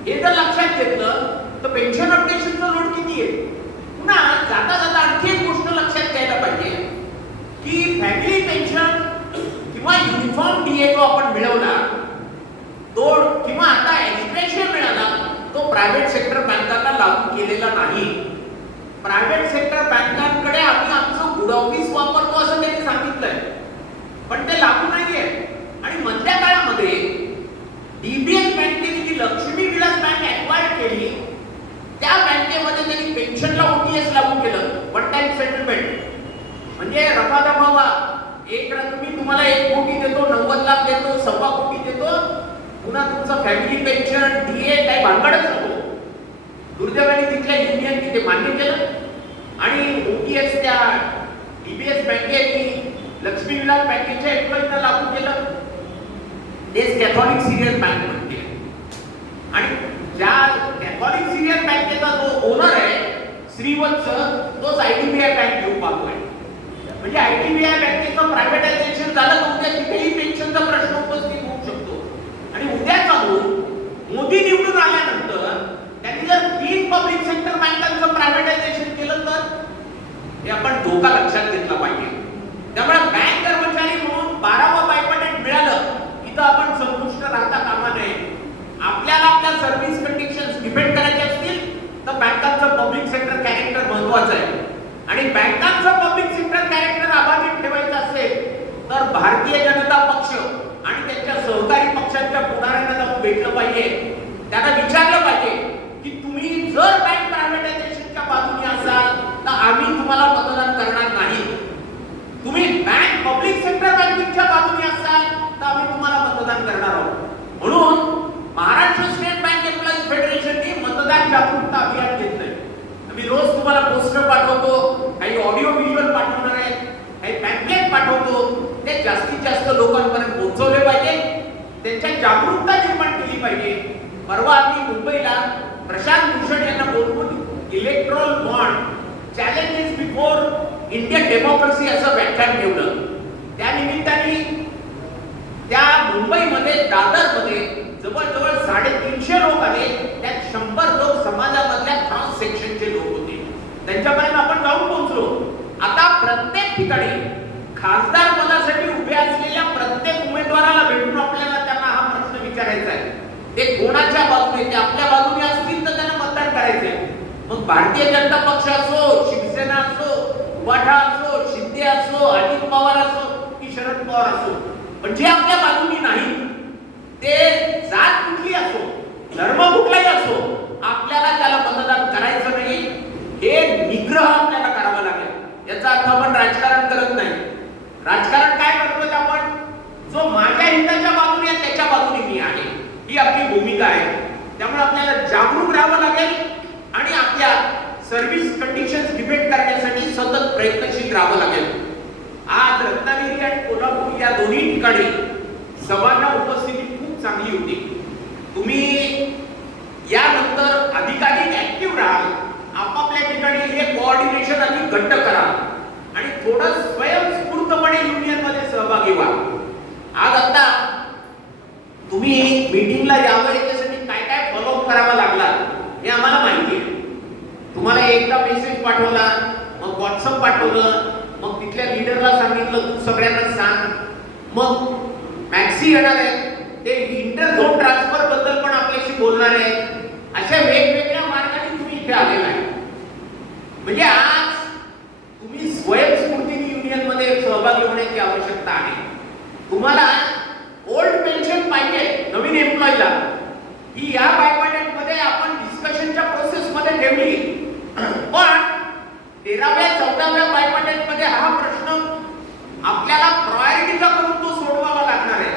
हे जर लक्षात घेतलं तर पेन्शन अपडेशनचा लोड किती आहे. पुन्हा जाता आणखी एक गोष्ट लक्षात घ्यायला पाहिजे की फॅमिली पेन्शन किंवा युनिफॉर्म डीए जो आपण मिळवला तो किंवा आता एक्सग्रेशिया मिळाला तो प्रायव्हेट सेक्टर बँकांना लागू केलेला नाही. प्रायव्हेट सेक्टर बँकांकडे आम्ही आमचं फूड ऑफिस वापरतो असं त्यांनी सांगितलंय, पण ते लागू नाहीये. आणि मधल्या काळामध्ये डीबीएस बँकेने जी लक्ष्मी विलास बँक ऍक्वायर केली, त्या बँकेमध्ये त्यांनी पेन्शनला ओटीएस लागू केलं, वन टाइम सेटलमेंट. म्हणजे रफादफा, एक रकमी तुम्हाला 1 कोटी देतो, 90 लाख देतो, 1.25 कोटी देतो, पुन्हा तुमचं फॅमिली पेन्शन, डीए काही भानगडच नको. दुर्दैवाने तिथल्या युनियनने ते मान्य केलं आणि ओटीएस त्या डीबीएस बँकेने लक्ष्मी विलास बँकेच्या एम्प्लॉईजना लागू केलं. तेच कॅथॉलिक सिरियन बँक म्हणते. आणि ज्या कॅथॉलिक सिरियन बँकेचा जो ओनर आहे श्रीवत्स, तोच आयडीबीआय बँक घेऊन पाहतोय. म्हणजे आयडीबीआय बँकेचं प्रायव्हेटायझेशन झालं तर उद्या तिथेही पेन्शनचा प्रश्न उपस्थित होऊ शकतो. आणि उद्या चालून मोदी निवडून आल्यानंतर त्यांनी जर 3 पब्लिक सेक्टर बँकांचं प्रायव्हेटायझेशन केलं तर हे आपण धोका लक्षात घेतला पाहिजे. त्यामुळे बँक कर्मचारी म्हणून 12वा बायपाटेट मिळालं इथं आपण संतुष्ट राहता कामा नये. आपल्याला आपल्या सर्व्हिस कंडिशन्स डिपेंड करायचे असतील तर बँकांचं पब्लिक सेक्टर कॅरेक्टर महत्त्वाचं आहे. आणि बँकांचं पब्लिक सेक्टर कॅरेक्टर अबाधित ठेवायचं असेल तर भारतीय जनता पक्ष आणि त्यांच्या सहकारी पक्षांच्या पुढाऱ्यांना जाऊन भेटलं पाहिजे. त्यांना विचारलं पाहिजे की तुम्ही जर बँक प्रायव्हेटायझेशनच्या बाजूने असाल तर आम्ही तुम्हाला मतदान करणार नाही. तुम्ही बँक पब्लिक सेक्टर बँकिंगच्या बाजूने असाल तर आम्ही तुम्हाला मतदान करणार आहोत. म्हणून महाराष्ट्र स्टेट बँक एम्प्लॉईज फेडरेशनने मतदान जागरूकता अभियान घेतलंय. मी रोज तुम्हाला पोस्टर पाठवतो, काही ऑडिओ व्हिज्युअल पाठवणार आहे, काही पॅम्पलेट पाठवतो. ते जास्तीत जास्त लोकांपर्यंत पोहोचवले पाहिजे, त्यांच्या जागरूकता निर्माण केली पाहिजे. परवा आम्ही मुंबईला प्रशांत भूषण यांना बोलवून Electral bond challenges before Indian democracy असं व्याख्यान ठेवलं. त्या निमित्ताने त्या मुंबईमध्ये दादरमध्ये जवळजवळ 350 लोक आले. त्यात 100 लोक समाजामधल्या क्रॉस सेक्शनचे लोक होते. त्यांच्यापर्यंत आपण जाऊन पोहोचलो. आता प्रत्येक ठिकाणी खासदार पदासाठी उभे असलेल्या प्रत्येक उमेदवाराला भेटून आपल्याला त्यांना हा प्रश्न विचारायचा आहे. ते कोणाच्या बाजूने, ते आपल्या बाजूने असतील तर त्यांना मतदान करायचंय. मग भारतीय जनता पक्ष असो, शिवसेना असो, उभाठा असो, शिंदे असो, अजित पवार असो की शरद पवार असो, पण जे आपल्या बाजूने नाही, ते जात कुठली असो, धर्म कुठलाही असो, आपल्याला त्याला मतदान करायचं नाही. हे निग्रह आपल्याला करावा लागेल. याचा अर्थ आपण राजकारण करत नाही. राजकारण काय करतोय आपण? जो माझ्या हिताच्या बाजूने आहे त्याच्या बाजूने मी आहे, ही आपली भूमिका आहे. त्यामुळे आपल्याला जागरूक राहावं लागेल आणि आपल्या सर्व्हिस कंडिशन्स डिबेट करण्यासाठी सतत प्रयत्नशील राहावं लागेल. आज रत्नागिरी आणि कोल्हापूर या दोन्ही ठिकाणी सभांना उपस्थिती खूप चांगली होती. तुम्ही यानंतर अधिकाधिक ऍक्टिव्ह राहाल, आपापल्या ठिकाणी हे कोऑर्डिनेशन अधिक घट्ट करा आणि थोडं स्वयंस्फूर्तपणे युनियन मध्ये सहभागी व्हा. आज आता तुम्ही मीटिंगला यावं याच्यासाठी काय काय फॉलोअप करावा लागला हे आम्हाला माहिती आहे. तुम्हाला एकदा मेसेज पाठवला, मग व्हॉट्सअप पाठवलं, मग तिथल्या लीडरला सांगितलं तू सगळ्यांना सांग, मग मॅक्सी येणार आहे, ते इंटर झोन ट्रान्सफर बद्दल पण आपल्याशी बोलणार आहे. अशा वेगवेगळ्या मार्गाने तुम्ही इथे आलेला आहे. म्हणजे आज तुम्ही स्वयंस्फूर्तीने युनियन मध्ये सहभागी होण्याची आवश्यकता आहे. तुम्हाला ओल्ड पेन्शन पाहिजे नवीन एम्प्लॉईला, ही या बायपाटेट मध्ये आपण डिस्कशनच्या प्रोसेस मध्ये ठेवली, पण 13व्या 14व्या बायपाटेट मध्ये हा प्रश्न आपल्याला प्रायोरिटीचा करून तो सोडवावा लागणार आहे.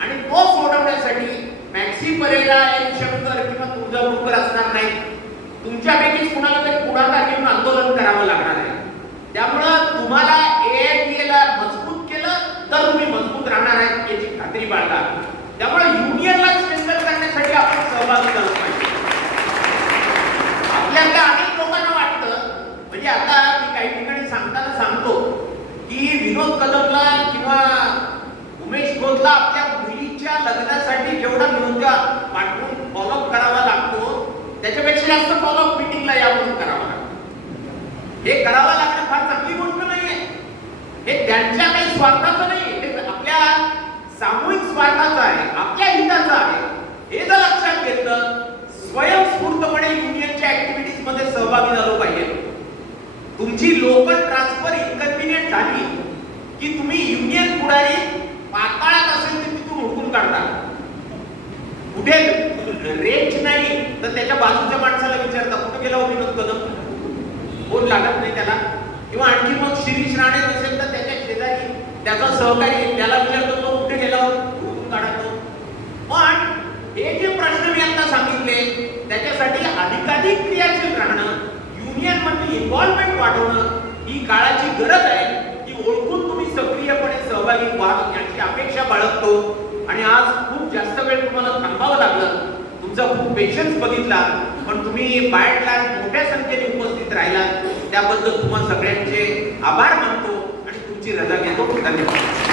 आणि तो सोडवण्यासाठी मॅक्सी परेरा, एल शंकर किंवा तुळजापूरकर असणार नाही. तुमच्यापैकीच कुणाला तरी पुढाकार घेऊन आंदोलन करावं लागणार आहे. त्यामुळं तुम्हाला AITL ला मजबूत केलं तर तुम्ही मजबूत राहणार आहेत याची खात्री बाळगा. त्यामुळे युनियनला स्ट्रेंथन करण्यासाठी आपण सहभागी झालो पाहिजे. आपल्याला अनेक लोकांना वाटतं, म्हणजे आता मी काही ठिकाणी सांगताना सांगतो की विनोद कदमला किंवा उमेश खोतला आपल्या मुलीच्या लग्नासाठी जेवढा विनोद पाठवून फॉलोअप करावा लागतो त्याच्यापेक्षा जास्त फॉलोअप मीटिंगला यावरून करावा लागतो. हे करावं लागणं फार चांगली गोष्ट नाहीये. हे त्यांच्या काही स्वार्थाचं नाही, हे आपल्या सामूहिक स्वार्थाचं आहे, आपल्या हिताचं आहे. हे जर लक्षात घेतलं, स्वयंस्फूर्तपणे युनियनच्या ऍक्टिव्हिटीज मध्ये सहभागी झालो पाहिजे. तुमची लोकल ट्रान्सफर इन्कन्व्हिनियंट झाली की तुम्ही युनियन पुढारी पाताळात असेल तर तिथून हुडकून काढता. कुठे रेंज नाही तर त्याच्या बाजूच्या माणसाला विचारता कुठे गेला होता विनोद कदम, फोन लागत नाही त्याला. किंवा आणखी मग शिरीष राणे नसेल तर त्याच्या शेजारी त्याचा सहकारी त्याला विचारतो तो कुठे गेला हुडकून काढतो. पण हे जे प्रश्न मी आता सांगितले त्याच्यासाठी अधिकाधिक क्रियाशील राहणं, युनियन मधली इन्व्हॉल्वमेंट वाढवणं ही काळाची गरज आहे. ती ओळखून तुम्ही सक्रियपणे सहभागी व्हा याची अपेक्षा बाळगतो. आणि आज खूप जास्त वेळ तुम्हाला थांबावं लागलं, तुमचा खूप पेशन्स बघितला, पण तुम्ही बायडला मोठ्या संख्येने उपस्थित राहिला त्याबद्दल तुम्हा सगळ्यांचे आभार मानतो आणि तुमची रजा घेतो. धन्यवाद.